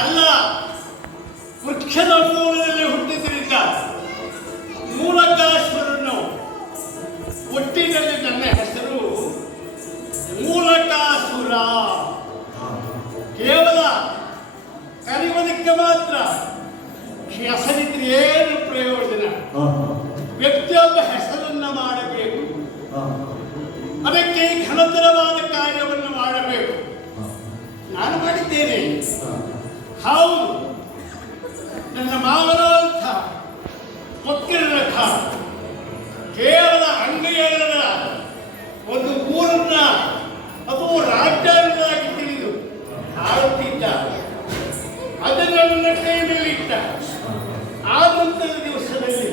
ಅಲ್ಲ, ವೃಕ್ಷದ ಮೂಲದಲ್ಲಿ ಹುಟ್ಟಿದ್ರಿಂದ ಮೂಲಕಾಸುರನು. ಒಟ್ಟಿನಲ್ಲಿ ನನ್ನ ಹೆಸರು ಮೂಲಕಾಸುರ. ಕೇವಲ ಕರೆಯುವುದಕ್ಕೆ ಮಾತ್ರ. ಹೆಸರಿದ್ರೆ ಏನು ಪ್ರಯೋಜನ? ವ್ಯಕ್ತಿಯೊಬ್ಬ ಹೆಸರನ್ನ ಮಾಡಬೇಕು, ಅದಕ್ಕೆ ಘನತರವಾದ ಕಾರ್ಯವನ್ನು ಮಾಡಬೇಕು. ನಾನು ಮಾಡಿದ್ದೇನೆ, ಹೌದು. ನನ್ನ ಮಾವನಂಥ ವಕ್ರರಥ ಕೇವಲ ಅಂಗೈಯರ ಒಂದು ಊರನ್ನ ಅಥವಾ ರಾಜ್ಯವಾಗಿ ತಿಳಿದು ಆಳುತ್ತಿದ್ದ. ಅದನ್ನು ನನ್ನ ಕೈ ಮೇಲೆ ಇಟ್ಟ. ಆ ನಂತರದ ದಿವಸದಲ್ಲಿ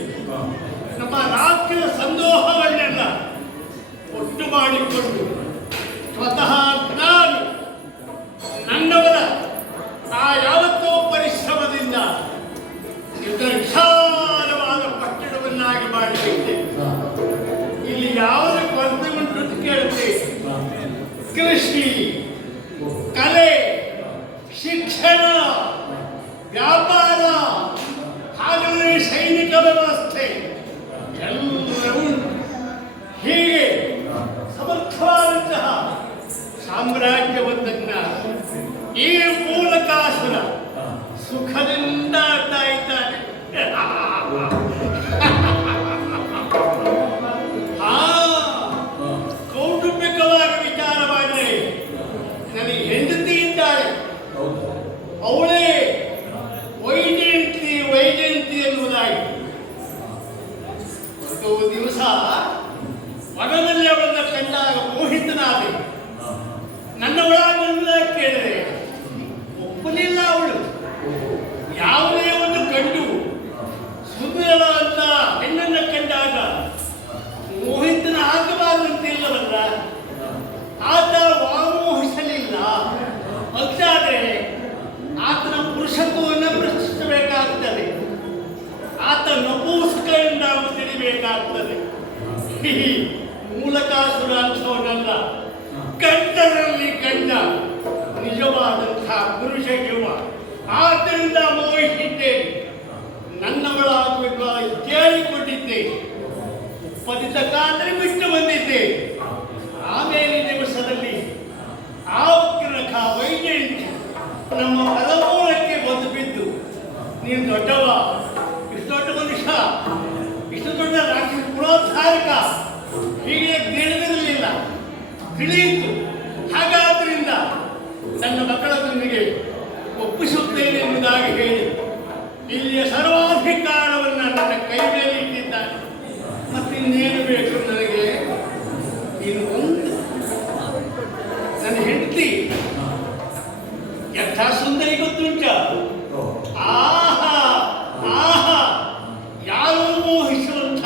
ನಮ್ಮ ರಾಜ್ಯದ ಸಂದೋಹವನ್ನೆಲ್ಲ ಒಟ್ಟು ಮಾಡಿಕೊಂಡು ಸ್ವತಃ ನಾನು ನನ್ನವರ ಆ ಯಾವತ್ತೋ ಪರಿಶ್ರಮದಿಂದ ವಿಶಾಲವಾದ ಪಟ್ಟಣವನ್ನಾಗಿ ಮಾಡಿದ್ದೇನೆ. ಇಲ್ಲಿ ಯಾವುದು ಕೊರತೆ ಉಂಟು ಅಂತ ಕೇಳುತ್ತೆ. ಕೃಷಿ, ಕಲೆ, ಶಿಕ್ಷಣ, ವ್ಯಾಪಾರ, ಹಾಗೆಯೇ ಸೈನಿಕ ವ್ಯವಸ್ಥೆ ಎಲ್ಲವೂ ಹೀಗೆ ಸಮರ್ಥವಾದಂತಹ ಸಾಮ್ರಾಜ್ಯವೊಂದನ್ನ ಈ ಮೂಲಕಾಸುರ ಸುಖದಿಂದ ಆಡ್ತಾ ಇದ್ದಾನೆ. ಕೌಟುಂಬಿಕವಾಗಿ ವಿಚಾರ ಮಾಡಿದರೆ ನನಗೆ ಹೆಂಡತಿ ಇದ್ದಾಳೆ. ಅವಳೇ ವೈಜಯಂತಿ ಎನ್ನುವುದಾಗಿ. ಒಂದು ದಿವಸ ವನದಲ್ಲಿ ಅವಳನ್ನ ಕಂಡಾಗ ಮೋಹಿತನಾದೆ. ನನ್ನ ಒಳಗನ್ನ ಕೇಳಿದೆ, ಒಪ್ಪಲಿಲ್ಲ ಅವಳು. ಯಾವುದೇ ಒಂದು ಗಂಡು ಸುಂದರವಾದ ಹೆಣ್ಣನ್ನು ಕಂಡಾಗ ಮೋಹಿತನ ಆಗಬಾರದಂತಿಲ್ಲವಲ್ಲ, ಆತ ವಾಮೋಹಿಸಲಿಲ್ಲ. ಅದಾದರೆ ಆತನ ಪುರುಷತ್ವವನ್ನು ಪ್ರಶ್ನಿಸಬೇಕಾಗುತ್ತದೆ, ಆತ ನಪುಂಸಕರಿಂದ ತಿಳಿಬೇಕಾಗುತ್ತದೆ. ಮೂಲಕಾಸುರ ಅನ್ಸೋನಲ್ಲ, ಗಂಡರಲ್ಲಿ ಗಂಡ, ನಿಜವಾದಂತಹ ಪುರುಷ ಜೀವ. ಆದ್ದರಿಂದ ಮೋಹಿಸಿದ್ದೇನೆ, ನನ್ನವಳಾಗುವ ಕೇಳಿಕೊಂಡಿದ್ದೇನೆ. ಪತಿತ ಕಾದರೆ ಬಿಟ್ಟು ಬಂದಿದ್ದೆ. ಆಮೇಲೆ ದಿವಸದಲ್ಲಿ ಆ ವಕ್ರರಥ ವೈಜಯಂತಿ ನಮ್ಮ ಪದಮೂಲಕ್ಕೆ ಬಂದು ಬಿದ್ದು, ನೀನು ದೊಡ್ಡವ, ಇಷ್ಟು ದೊಡ್ಡ ಮನುಷ್ಯ, ಇಷ್ಟು ದೊಡ್ಡ ರಾಕ್ಷಸ ಪುರೋದ್ಧಾರಕ, ಹೀಗೆ ತಿಳಿದಿರಲಿಲ್ಲ. ತಿಳಿಯಿತು. ಹಾಗಾದ್ರಿಂದ ನನ್ನ ಮಕ್ಕಳದೊಂದಿಗೆ ಒಪ್ಪಿಸುತ್ತೇನೆ ಎಂಬುದಾಗಿ ಹೇಳಿ ಇಲ್ಲಿಯ ಸರ್ವಾಧಿಕಾರವನ್ನು ನನ್ನ ಕೈ ಮೇಲೆ ಇಟ್ಟಿದ್ದಾನೆ. ಮತ್ತಿನ್ನೇನು ಬೇಕು ನನಗೆ? ಇನ್ನು ಒಂದು ನನ್ನ ಹೆಂಡತಿ ಎಂಥ ಸುಂದರಿ ಗೊತ್ತುಂಟ. ಆಹಾ ಆಹಾ, ಯಾರು ಮೋಹಿಸುವಂಥ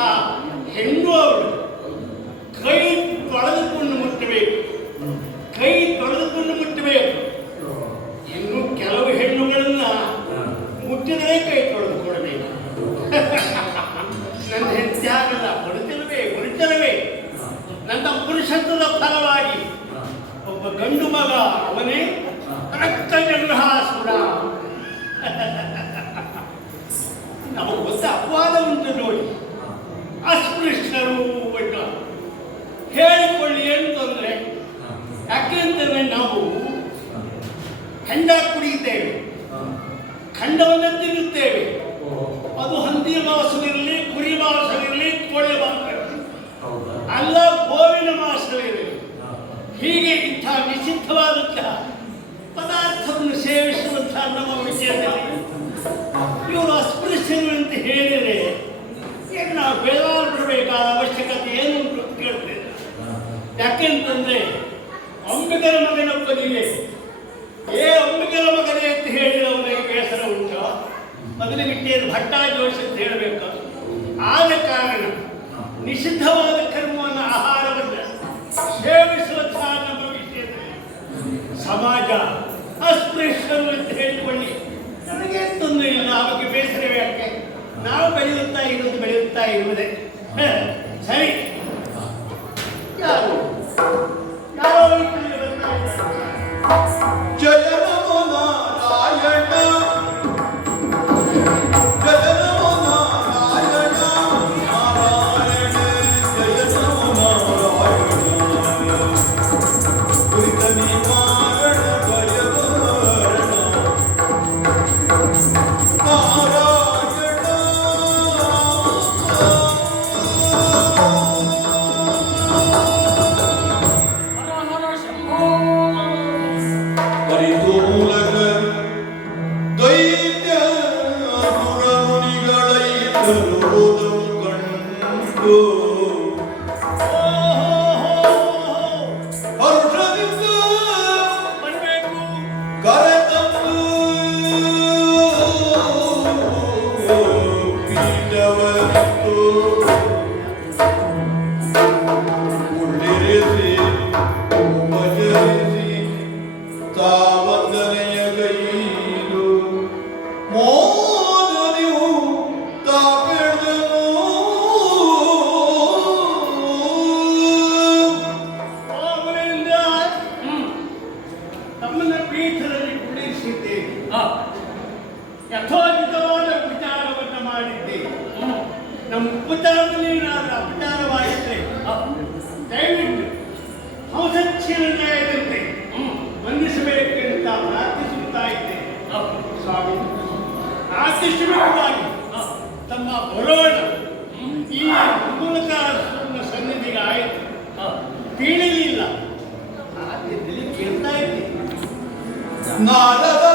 ಹೆಣ್ಣು ಅವಳು. ಕೈ ತೊಳೆದುಕೊಂಡು ಮುಟ್ಟಬೇಕು, ಕೈ ತೊಳೆದುಕೊಂಡು ಮುಟ್ಟಬೇಕು. ಇನ್ನು ಕೆಲವು ಹೆಣ್ಣುಗಳನ್ನ ಮುಟ್ಟಿದರೆ ಕೈ ತೊಳೆದುಕೊಡಬೇಕು. ನನ್ನ ಹೆಂಡತಿ ಆಗಲ್ಲ, ಹೊರಚಲವೇ ನನ್ನ ಪುರುಷತ್ವದ ಫಲವಾಗಿ ಒಬ್ಬ ಗಂಡು ಮಗ, ಅವನೇ ರಕ್ತಜಗ್ರಹಾಸುರ. ನಮಗೆ ಗೊತ್ತ ಅಪವಾದ ಉಂಟು ನೋಡಿ. ಅಸ್ಪೃಶ್ಯರು ಅಂತ ಹೇಳಿಕೊಳ್ಳಿ ಏನು ತೊಂದರೆ? ಯಾಕೆಂತಂದ್ರೆ ನಾವು ಹೆಂಡ ಕುಡಿಯುತ್ತೇವೆ, ಖಂಡವನ್ನು ತಿನ್ನುತ್ತೇವೆ. ಅದು ಹಂದಿ ಮಾಂಸವಿರಲಿ, ಕುರಿ ಮಾಂಸವಿರಲಿ, ಕೋಳಿ ಮಾಂಸವಿರಲಿ, ಅಲ್ಲ ಗೋವಿನ ಮಾಂಸವಿರಲಿ. ಹೀಗೆ ಇಂಥ ನಿಷಿದ್ಧವಾದಂತಹ ಪದಾರ್ಥವನ್ನು ಸೇವಿಸುವಂತಹ ನಮ್ಮ ವಿಷಯದಲ್ಲಿ ಇವರು ಅಸ್ಪೃಶ್ಯರು ಅಂತ ಹೇಳಿದರೆ ಏನು ನಾವು ಬೇಜಾರು ಬಿಡಬೇಕಾದ ಅವಶ್ಯಕತೆ ಏನು ಉಂಟು ಅಂತ ಕೇಳ್ತೇವೆ. ಯಾಕೆಂತಂದ್ರೆ ಅಂಬಿಗರ ಮಗನೊಬ್ಬನಿಗೆ ಅಂಬಿಗರ ಮಗನೇ ಅಂತ ಹೇಳಿದವನಿಗೆ ಬೇಸರ ಉಂಟು. ಮೊದಲಿಗೆ ಭಟ್ಟ ಜೋಶಿ ಅಂತ ಹೇಳಬೇಕು. ಆದ ಕಾರಣ ನಿಷಿದ್ಧವಾದ ಕರ್ಮವನ್ನು, ಆಹಾರವನ್ನು ಸೇವಿಸುವಂತಹ ನಮ್ಮ ವಿಷಯದಲ್ಲಿ ಸಮಾಜ ಅಸ್ಪೃಶ್ಯರು ಅಂತ ಹೇಳಿಕೊಳ್ಳಿ, ನನಗೆ ತೊಂದರೆ ಇಲ್ಲ. ಆ ಬಗ್ಗೆ ಬೇಸರವೇ ಯಾಕೆ? ನಾವು ಬೆಳೆಯುತ್ತಾ ಇರುವುದೇ ಸರಿ. ಯಾರು ಯಾರೋ ಜಯ ನಮೋ ನಾರಾಯಣ ಯಥೋಚಿತವಾದ ಉಪಚಾರವನ್ನು ಮಾಡಿದ್ದೆ. ನಮ್ಮ ಉಪಚಾರದಲ್ಲಿ ನಾನು ಅಪಚಾರವಾಗಿದ್ದರೆ ದಯವಿಟ್ಟು ಹಂಸಚ್ಛಿನ್ನದಂತೆ ವಂದಿಸಬೇಕೆಂತ ಪ್ರಾರ್ಥಿಸುತ್ತಾ ಇದ್ದೆ. ಸ್ವಾಮಿ, ಆಕಸ್ಮಿಕವಾಗಿ ತಮ್ಮ ಬರೋಣ ಈ ಮೂಲಕ ಸನ್ನಿಧಿಗೆ ಆಯಿತು, ತಿಳಿಲಿಲ್ಲ. ಆದ್ಯದಲ್ಲಿ ಕೇಳ್ತಾ ಇದ್ದೆ. ನಾರದ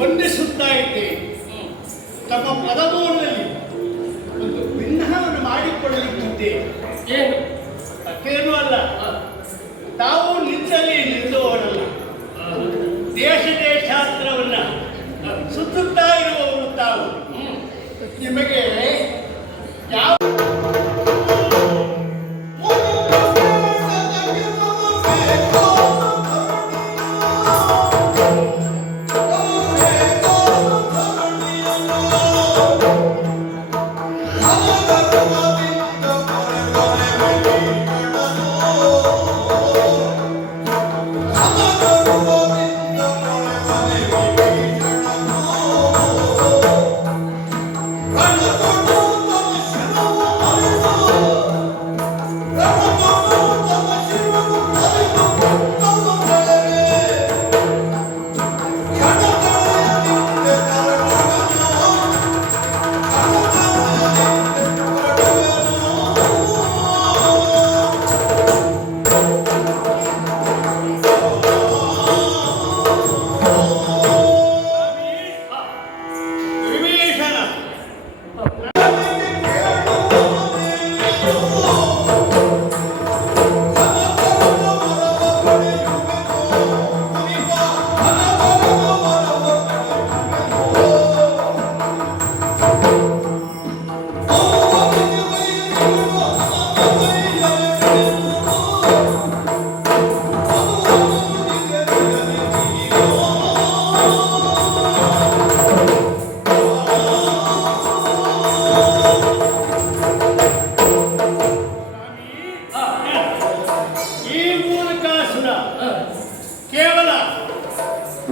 ವಂದಿಸುತ್ತಾ ಇದ್ದೆ. ತಮ್ಮ ಪದಮೂಲದಲ್ಲಿ ಒಂದು ಭಿನ್ನವನ್ನು ಮಾಡಿಕೊಳ್ಳಲಿಕ್ಕಿದ್ದೆ. ಏನು ಅಷ್ಟೇನೂ ಅಲ್ಲ, ತಾವು ನಿಂತಲ್ಲಿ ನಿಲ್ಲುವವರಲ್ಲ, ದೇಶ ದೇಶಾಂತರವನ್ನ ಸುತ್ತುತ್ತಾ ಇರುವವರು ತಾವು. ನಿಮಗೆ ಯಾವ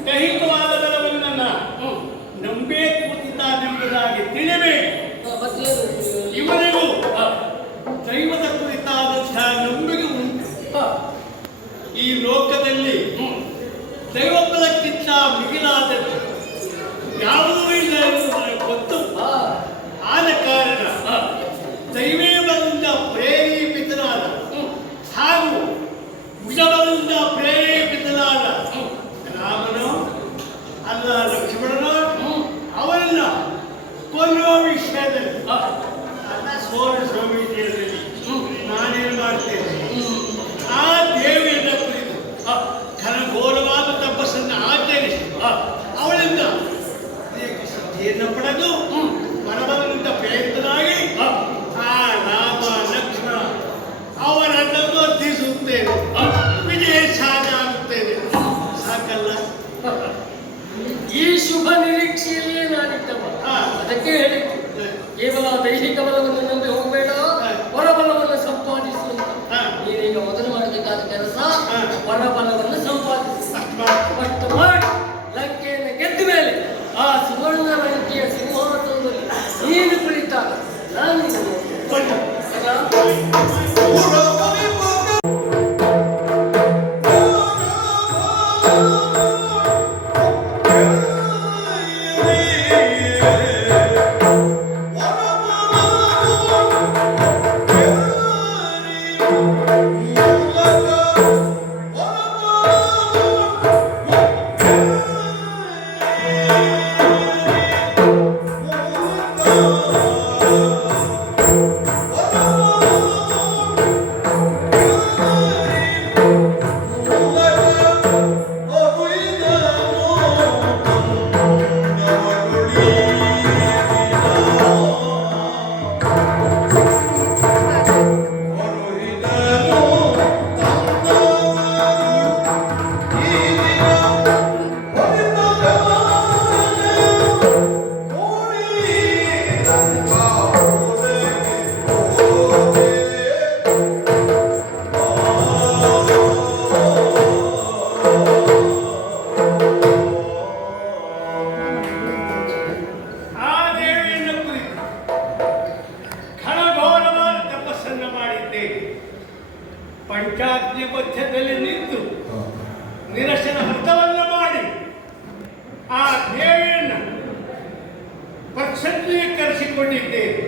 ದೈಹಿಕವಾದ ಬಲವನ್ನ ನಂಬೇ ಕೂತಿದ್ದಾನೆಂಬುದಾಗಿ ತಿಳಿಬೇಕು. ಇವರಿಗೂ ದೈವದ ಕುರಿತಾದಂತಹ ನಂಬಿಕೆ ಉಂಟು. ಈ ಲೋಕದಲ್ಲಿ ದೈವ ಬಲಕ್ಕಿಂತ ಮಿಗಿಲಾದದ್ದು ಯಾವುದೂ ಇಲ್ಲ ಎನ್ನುವುದರ ಗೊತ್ತು. ಆದ ಕಾರಣ ದೈವೇ ಬಲದಿಂದ ಪ್ರೇರೇಪಿತನಾದ ಹಾಗೂ ಭುಜಬಲದಿಂದ ಪ್ರೇರೇಪಿತನಾದ ರಾಮನು ಅಲ್ಲ ಲಕ್ಷ್ಮಣನು ಅವರನ್ನ ಕೊಲ್ಲುವ ವಿಷಯದಲ್ಲಿ ಅಲ್ಲ ಸೋಲಿಸುವ ವಿಷಯದಲ್ಲಿ ನಾನೇನು ಮಾಡ್ತೇನೆ. ಆ ದೇವಿಯನ್ನು ಕುರಿತು ಘನಘೋರವಾದ ತಪಸ್ಸನ್ನು ಆಚರಿಸಿ ಅವಳಿಂದ ಸಿದ್ಧಿಯನ್ನು ಪಡೆದು ಮನಬಲದಿಂದ ಪ್ರಯತ್ನಾಗಿ ಆ ರಾಮ ಲಕ್ಷ್ಮಣ ಅವರನ್ನು ವರ್ಧಿಸುತ್ತೇನೆ, ವಿಜಯ ಸಾಧಿಸುತ್ತೇನೆ. ಸಾಕಲ್ಲ? ಈ ಶುಭ ನಿರೀಕ್ಷೆಯಲ್ಲಿಯೇ ನಾನಿದ್ದವ. ಅದಕ್ಕೆ ಹೇಳಿ, ಕೇವಲ ದೈಹಿಕ ಬಲವನ್ನು ನಂಬಿ ಹೋಗಬೇಡ, ಹೊರಬಲವನ್ನು ಸಂಪಾದಿಸುವಂತ. ನೀನೀಗ ಮೊದಲು ಮಾಡಬೇಕಾದ ಕೆಲಸ ಹೊರಬಲವನ್ನು ಸಂಪಾದಿಸಿ ಮಾಡಿ ಲಂಕೆಯನ್ನು ಗೆದ್ದ ಮೇಲೆ ಆ ಸುವರ್ಣ ಲಂಕೆಯ ಸಿಂಹಾಸನದಲ್ಲಿ ನೀನು ಕುಳಿತಾಗ ನಾನು ಪಂಚಾಗ್ನಿ ಮಧ್ಯದಲ್ಲಿ ನಿಂತು ನಿರಶನ ವ್ರತವನ್ನು ಮಾಡಿ ಆ ದೇವಿಯನ್ನು ಪ್ರಸನ್ನೀಕರಿಸಿಕೊಂಡಿದ್ದೇನೆ.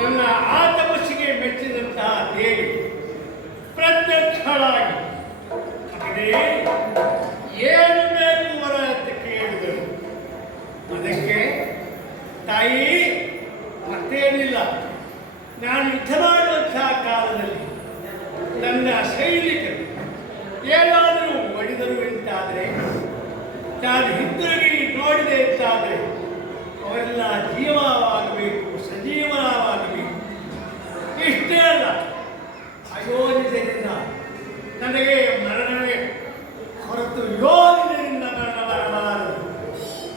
ನನ್ನ ಆ ತಪಸ್ಸಿಗೆ ಮೆಚ್ಚಿದಂತಹ ದೇವಿ ಪ್ರತ್ಯಕ್ಷಳಾಗಿ ಏನು ಬೇಕು ವರ ಅಂತ ಕೇಳಿದರು. ಅದಕ್ಕೆ ತಾಯಿ ಮತ್ತೇನಿಲ್ಲ, ನಾನು ಯುದ್ಧ ಮಾಡುವಂತಹ ಕಾಲದಲ್ಲಿ ನನ್ನ ಸೈನಿಕರು ಏನಾದರೂ ಒಡೆದರು ಎಂತಾದರೆ, ನಾನು ಹಿಂದಿರುಗಿ ನೋಡಿದೆ ಎಂತಾದರೆ ಅವರೆಲ್ಲ ಜೀವವಾಗಬೇಕು, ಸಜೀವವಾಗಬೇಕು. ಇಷ್ಟೇ ಅಲ್ಲ, ಅಯೋನಿಜರಿಂದ ನನಗೆ ಮರಣವೇ ಹೊರತು ಯೋಜನೆಯಿಂದ ಮರಣ ಬರಬಾರದು.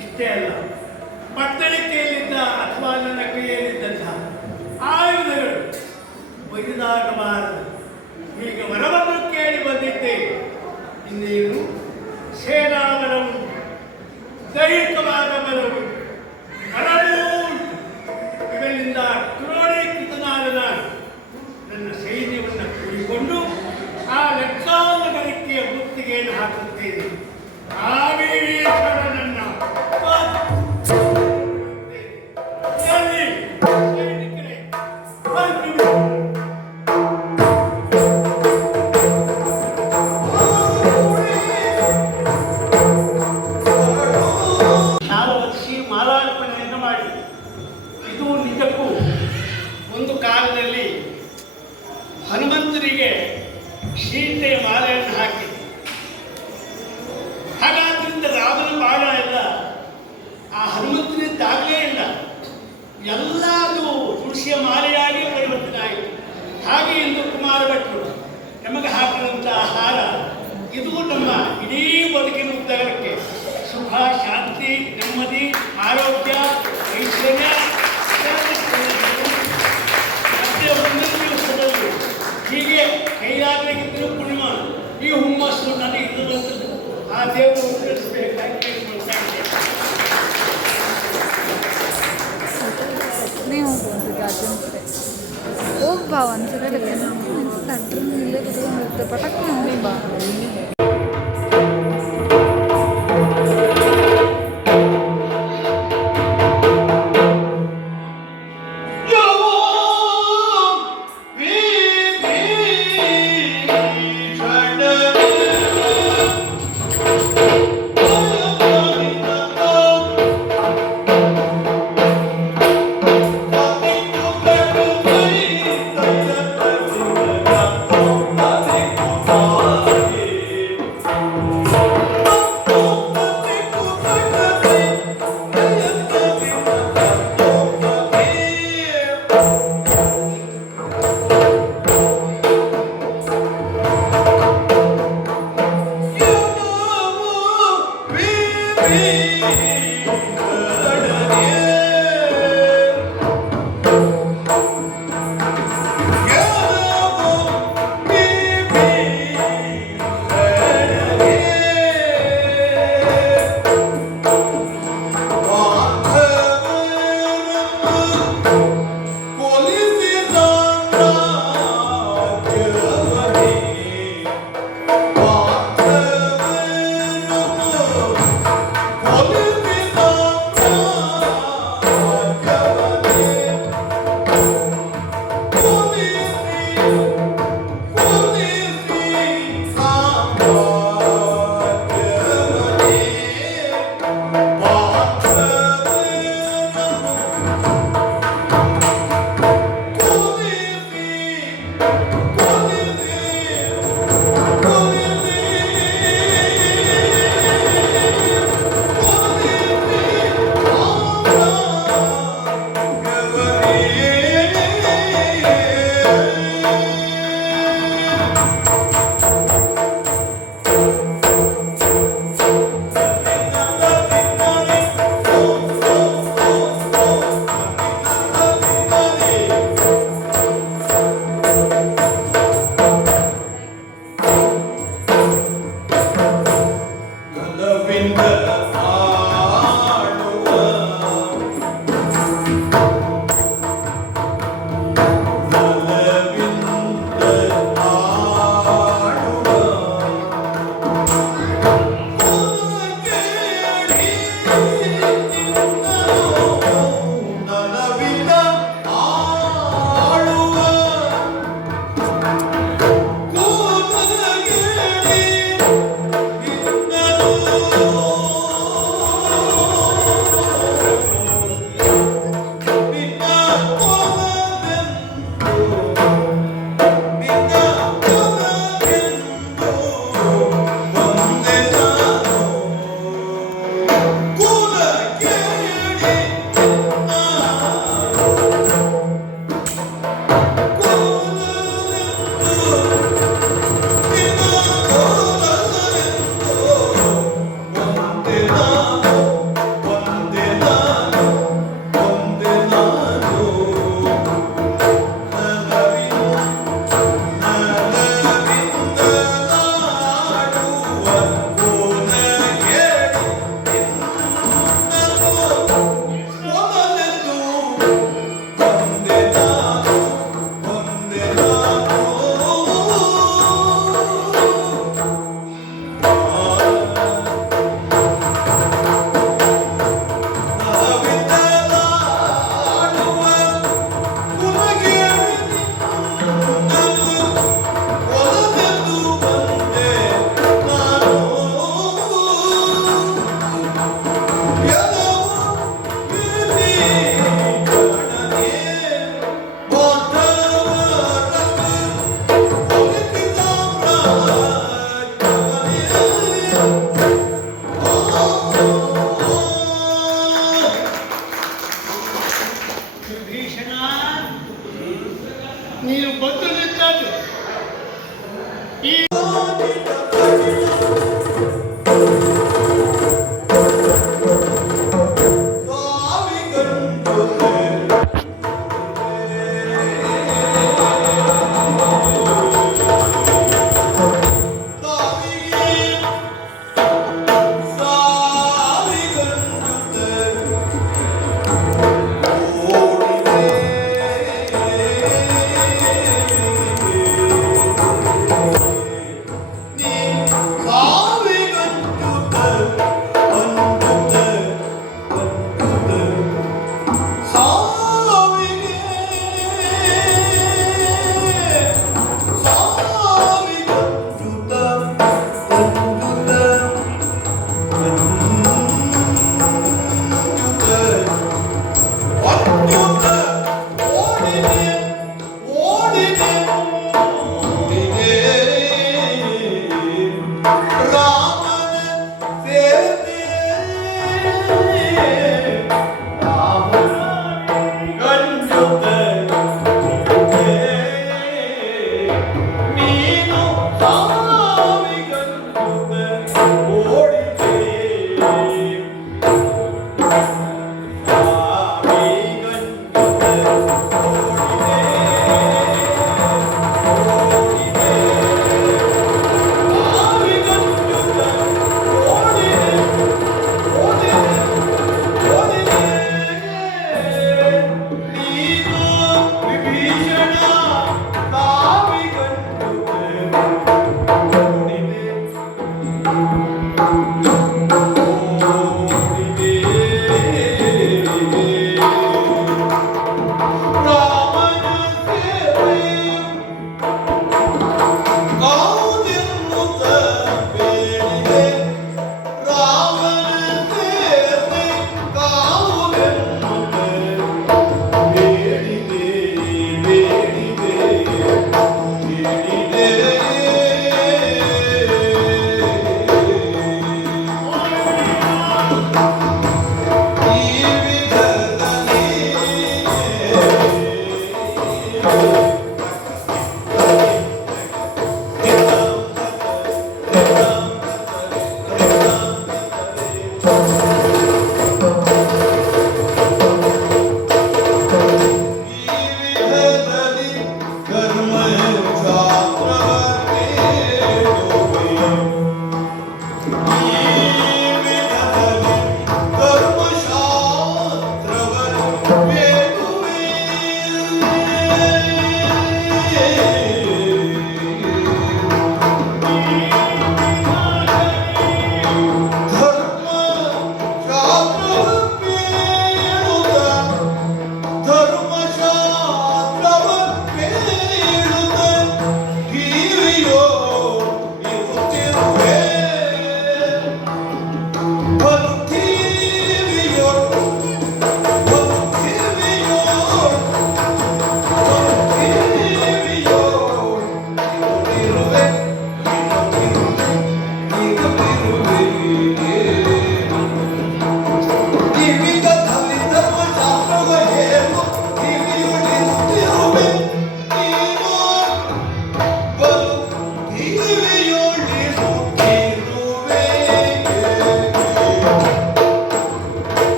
ಇಷ್ಟೇ ಅಲ್ಲ, ಪಟ್ಟಣಿಕೆಯಲ್ಲಿದ್ದ ಅಥವಾ ನನ್ನ ಕೈಯಲ್ಲಿದ್ದಂತಹ ಆಯುಧಗಳು ಬರಿದಾಗಬಾರದು. ಈಗ ವರವನ್ನು ಕೇಳಿ ಬಂದಿದ್ದೆ. ಇನ್ನೇನು ಸೇನಾ ಬಲವು, ದೈಹಿಕವಾದ ಬಲವು, ಬಲವೂ ಇವೆಲ್ಲಿಂದ ಕ್ರೋಢೀಕೃತನಾದ ನಾನು ನನ್ನ ಸೈನ್ಯವನ್ನು ಕೂಡಿಕೊಂಡು ಆ ಲಕ್ಷಾಂತರಕ್ಕೆ ಮುತ್ತಿಗೆಯನ್ನು ಹಾಕುತ್ತೇನೆ. ಆ ವೀರೇಶ್ವರ ನನ್ನ ಮಾಲಾರ್ಪಣೆಯನ್ನು ಮಾಡಿ. ಇದು ನಿಜಕ್ಕೂ ಒಂದು ಕಾಲದಲ್ಲಿ ಹನುಮಂತನಿಗೆ ಸೀತೆಯ ಮಾಲೆಯನ್ನು ಹಾಕಿ, ಹಾಗಾದ್ರಿಂದ ರಾಮನ ಬಾಣ ಎಲ್ಲ ಆ ಹನುಮಂತನಿದ್ದಾಗಲೇ ಇಲ್ಲ, ಎಲ್ಲರೂ ತುಳಸಿಯ ಮಾಲೆಯಾಗಿ ಪರಿವರ್ತನೆ ಆಯಿತು. ಹಾಗೆ ಎಂದು ಕುಮಾರ ಭಟ್ರು ನಮಗೆ ಹಾಕಿದಂತಹ ಹಾರ ಇದು ನಮ್ಮ ಇಡೀ ಬದುಕಿನ ಉದ್ದಗಲಕ್ಕೆ ಸುಖ, ಶಾಂತಿ, ನೆಮ್ಮದಿ, ಆರೋಗ್ಯ, ಐಶ್ವರ್ಯ ಮತ್ತೆ ಮುಂದಿನ ದಿವಸದಲ್ಲಿ ಹೀಗೆ ಕೈಲಾಗಲಿಕ್ಕಿದ್ದರೂ ಪೂರ್ಣಿಮಾ ಈ ಹುಮ್ಮಸ್ಸು ನನಗೆ ಇರುವಂಥದ್ದು. ಆ ದೇವರು ಉತ್ತರಿಸಬೇಕಾಗಿ ಕೇಳ್ಕೊಳ್ತಾ ಇದ್ದೇನೆ. ನೀವು ಹೋಗಿ ಬಾ ಒಂದ್ಸಲ ತಟ್ರ ಇಲ್ಲೇ ಕುತ್ಕೊಂಡಿರುತ್ತೆ ಪಟಕ್ ಹೋಗಿ ಬಾ.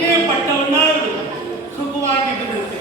ಈ ಪಟ್ಟವನ್ನ ಸುಖವಾಗಿ ಬಿಡುತ್ತೆ.